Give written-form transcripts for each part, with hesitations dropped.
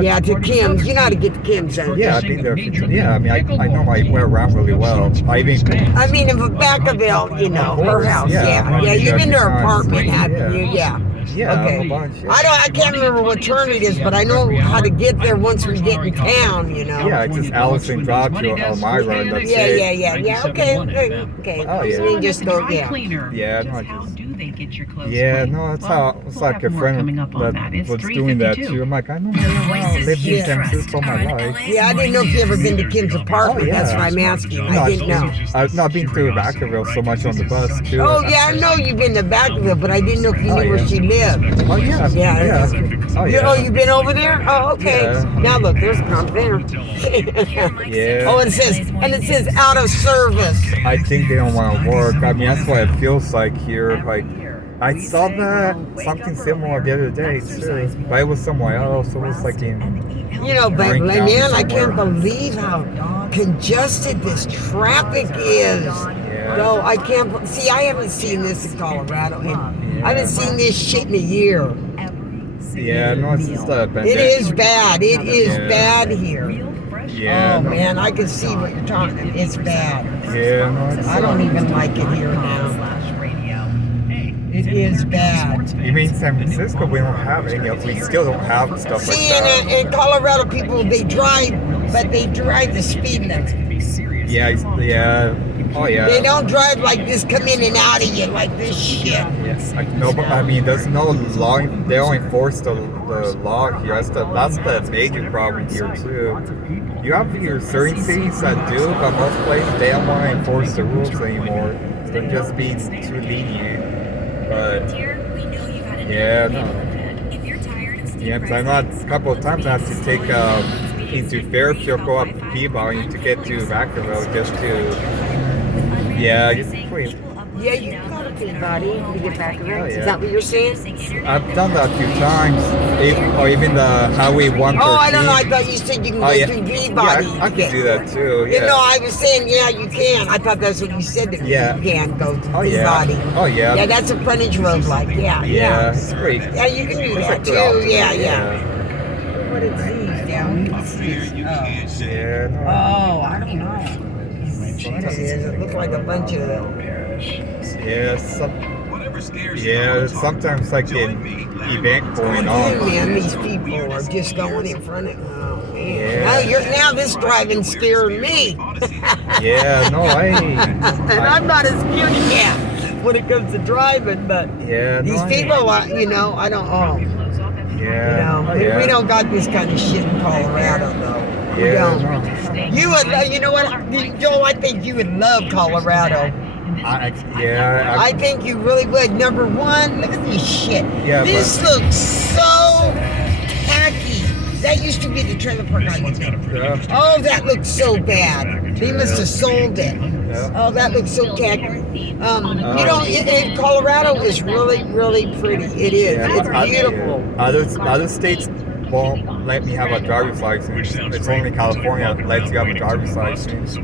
Yeah, to Kim's. You know how to get to Kim's, then. Yeah, I've been there. Yeah, I mean, I know my way around really well. I mean, in Vacaville, you know, her house. Yeah. You've been to her apartment, haven't you? Yeah. Yeah, okay. a bunch. Yeah. I can't remember what turn it is, but I know how to get there once we get in town. You know. Yeah, it's just Allison dropped you on my run. That's Yeah. Okay. Oh yeah. So we just go. Yeah. Yeah. No, yeah, no, it's like a friend that was doing that too. I'm like, I know I've lived in San Francisco my life. Yeah, I didn't know if you ever been to Kim's apartment. That's why I'm asking. I didn't know. I've not been to Vacaville so much on the bus too. Oh yeah, I know you've been to Vacaville, but I didn't know if you knew where she lived. Oh yeah. Oh yeah. Oh, you've been over there? Oh, okay. Yeah. Now look, there's a comp there. Yeah. Oh, it says out of service. I think they don't want to work. I mean, that's what it feels like here. Like, I saw that something similar the other day too, but it was somewhere else. It was like in. You know, but man, I can't believe how congested this traffic is. Yeah. No, I can't. See, I haven't seen this in Colorado. I haven't seen this shit in a year. Yeah, no, it's just a pandemic. It is bad. It is bad here. Yeah. Oh man, I can see what you're talking about. It's bad. Yeah, no, I don't even like it here now. It is bad. You mean San Francisco? We don't have any. We still don't have stuff like that. See, in Colorado, people they drive, but they drive the speed limit. Yeah. Oh yeah. They don't drive like this, come in and out of you like this shit. Yes, no, but I mean, there's no law. They don't enforce the law here. That's the major problem here too. You have your certain cities that do, but most places they don't want to enforce the rules anymore. They're just being too lenient. But yeah, no. Yeah, because I know a couple of times I have to take into Fairfield, go up Peabody to get to Vacaville just to. Yeah, it's pretty. Yeah, you can go to Peabody to get back there. Oh, yeah. Is that what you're saying? I've done that a few times, or even the Highway 113. Oh, I don't know. I thought you said you can go through Peabody. Yeah, I can do that too. Yeah. You know, I was saying, yeah, you can. I thought that's what you said, that you can go to Peabody. Oh, yeah. Yeah, that's a frontage road, like, Yeah, it's great. Yeah, you can do that too. Yeah. What is these down? Yeah. No. Oh, I don't know. What it is? It looks like a bunch of. Sometimes like an event going on. Man, these people are just going in front of. Oh man! Now this driving scared me. Yeah, no, and I'm not a scaredy cat when it comes to driving, but these people, you know, I don't. We don't got this kind of shit in Colorado, though. We don't. No. You would, you know what, Joel? I think you would love Colorado. I think you really would. Number one, look at this shit. Yeah, this looks so tacky. That used to be the trailer park I lived in. Yeah. Oh, that looks so bad. They must have sold it. Yeah. Oh, that looks so tacky. You know, in Colorado is really, really pretty. It is. Yeah, it's beautiful. Other states won't let me have a driver's license. It's only California that lets you have a driver's license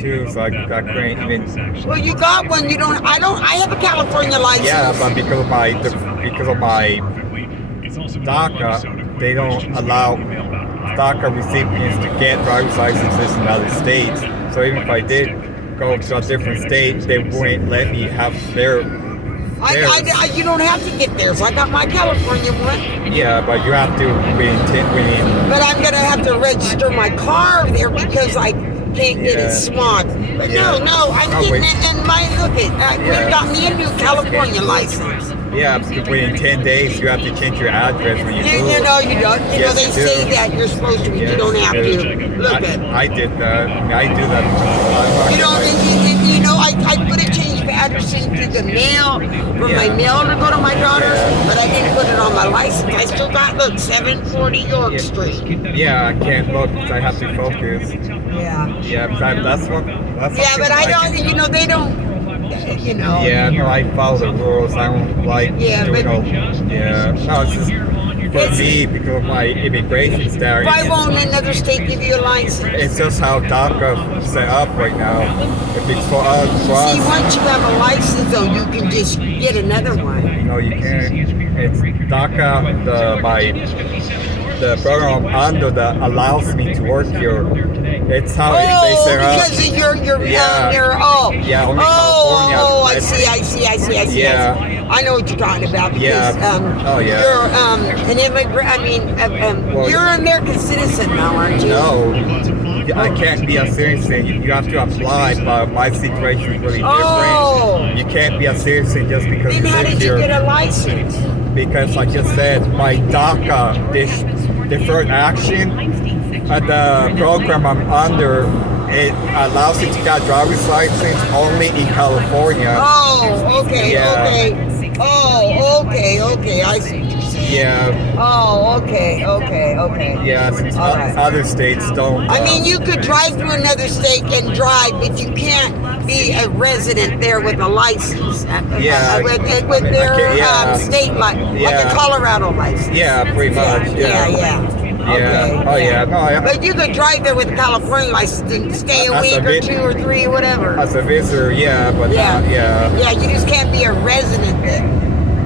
too. So I couldn't even. Well, you got one. You don't. I have a California license. Yeah, but because of my DACA, they don't allow DACA recipients to get driver's licenses in other states. So even if I did go to a different state, they wouldn't let me have their. You don't have to get theirs. I got my California one. Yeah, but you have to win. But I'm gonna have to register my car there because I can't get it smart. But no, I'm getting it. And we got me a new California license. Yeah, within 10 days you have to change your address when you move. You know you don't. You know they say that you're supposed to, but you don't have to. Look at. I did that. I do that. You know, I put a change of address into the mail for my mail to go to my daughter, but I didn't put it on my license. I still got 740 York Street. Yeah, I can't look because I have to focus. Yeah, that's what. But I don't. You know, they don't. You know. Yeah, no, I follow the rules. I don't like doing no. Yeah, no, it's just for me because of my immigration status. Why won't another state give you a license? It's just how DACA is set up right now. If it's for us, See, once you have a license, though, you can just get another one. No, you can't. It's DACA the program under that allows me to work here. It's how they say. Because of your Yeah, only California. I see. Yeah. I know what you're talking about because Yeah. you're an immigrant. I mean, you're an American citizen now, aren't you? No, I can't be a citizen. You have to apply, but my situation is really different. You can't be a citizen just because Then you how live did you here. get a license? Because I just said my DACA, this deferred action, the program I'm under, it allows you to get a driver's license only in California. Oh, okay, Yeah. okay. Oh, okay. I see what you're saying. Yeah, Oh, okay. yeah. Since Okay. other states don't. I mean, you could drive through another state and drive, but you can't be a resident there with a license. Yeah. With I their can't- yeah. state license, like Yeah. a Colorado license. Yeah, pretty much. Yeah. Yeah. Okay, Oh yeah. No, But you could drive there with a California license and stay a As a week or bit- 2 or 3, whatever. as a visitor, yeah, but Yeah. yeah. You just can't be a resident there.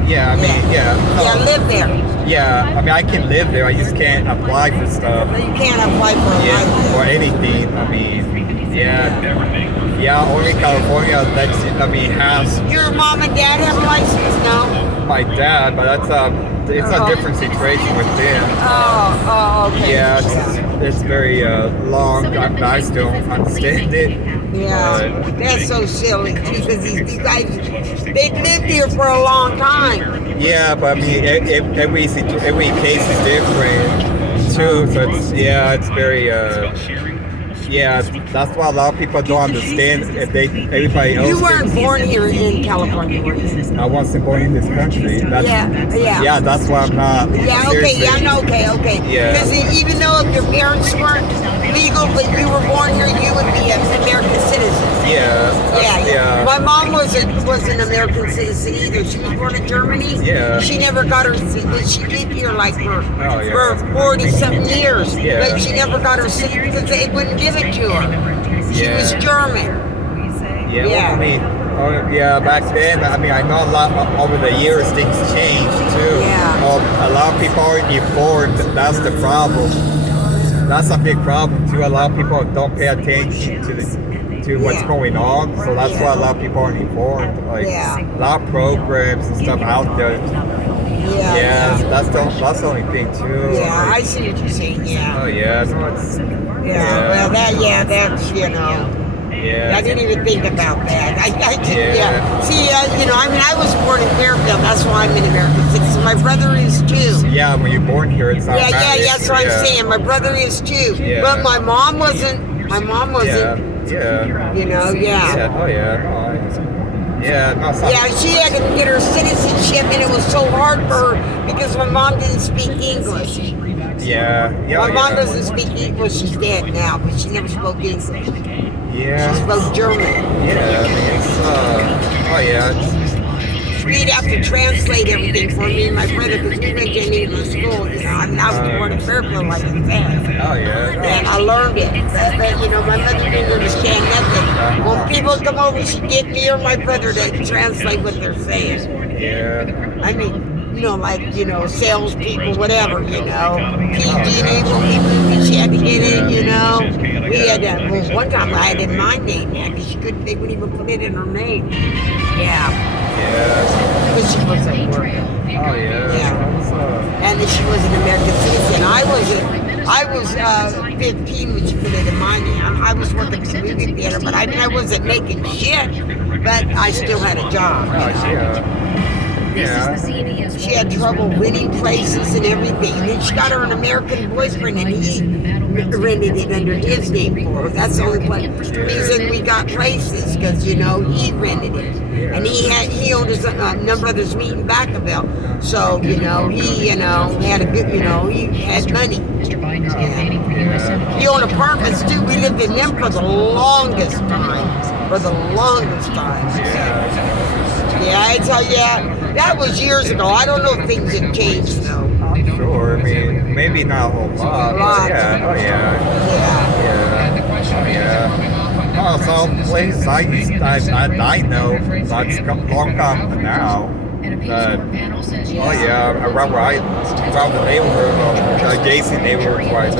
Yeah, I mean, no. Live there. Yeah, I mean, I can live there. I just can't apply for stuff. But you can't apply for a license. For anything. I mean, yeah. Only California lets you. I mean, has Your mom and dad have a license? No? my dad, but it's a different situation with them. Oh, okay. Yeah, it's very long. I still don't understand it. Yeah, that's so silly too, because these guys, they've lived here for a long time. Yeah, but I mean, every case is different too. So it's very that's why a lot of people don't understand. Everybody else. You weren't born here in California, were you? I wasn't born in this country. Yeah. That's why I'm not. Yeah, seriously. okay. Yeah. Because even though if your parents weren't legal, but you were born here, you would be an American citizen. Yeah. My mom wasn't an American citizen either. She was born in Germany. Yeah. She never got her citizenship. She lived here like for 40-something years. Yeah. But she never got her citizenship because they wouldn't give it to her. She was German. Yeah. Yeah. Well, I mean, back then, I mean, I know a lot over the years things changed too. Yeah. A lot of people aren't informed. That's the problem. That's a big problem too. A lot of people don't pay attention to what's going on. So that's why a lot of people aren't informed. Like a lot of programs and stuff out there. That's the only thing too. Yeah, I see what you're saying. Yeah. Oh yeah, no, it's. Well, that's Yeah. I didn't even think about that. See, I mean, I was born in Fairfield. That's why I'm an American citizen. My brother is too. Yeah, when you're born here, it's not. That's what I'm saying. My brother is too. Yeah. But my mom wasn't. Yeah. You know, Oh yeah. No, she had to get her citizenship, and it was so hard for her because my mom didn't speak English. My mom doesn't speak English. She's dead now, but she never spoke English. Yeah. She spoke German. We'd have to translate everything for me and my brother because we went to an English school. You know, I mean, I was born in Fairfield, like I said. And I learned it. But my mother didn't understand nothing. When people come over, she'd get me or my brother to translate what they're saying. I mean, salespeople, whatever, PG&E, when she had to get in, We had to, one time I had in my name, because they wouldn't even put it in her name. Because she wasn't working. And she was an American citizen. I was 15 when she put it in my name. I was working at the movie theater, but I wasn't making shit, but I still had a job. She had trouble winning places and everything. And then she got her an American boyfriend, and he rented it under his name for her. That's the only reason we got places, because he rented it, and he owned his Num Brothers Meat in Vacaville. So he had a good, he had money. He owned apartments too. We lived in them for the longest time. I tell you. That was years ago. I don't know if things have changed though. I'm sure. I mean, maybe not a whole lot. But Oh, so places I know, that's long gone now. But, oh yeah, around where I found the neighborhood, the Gacy neighborhood, where I live,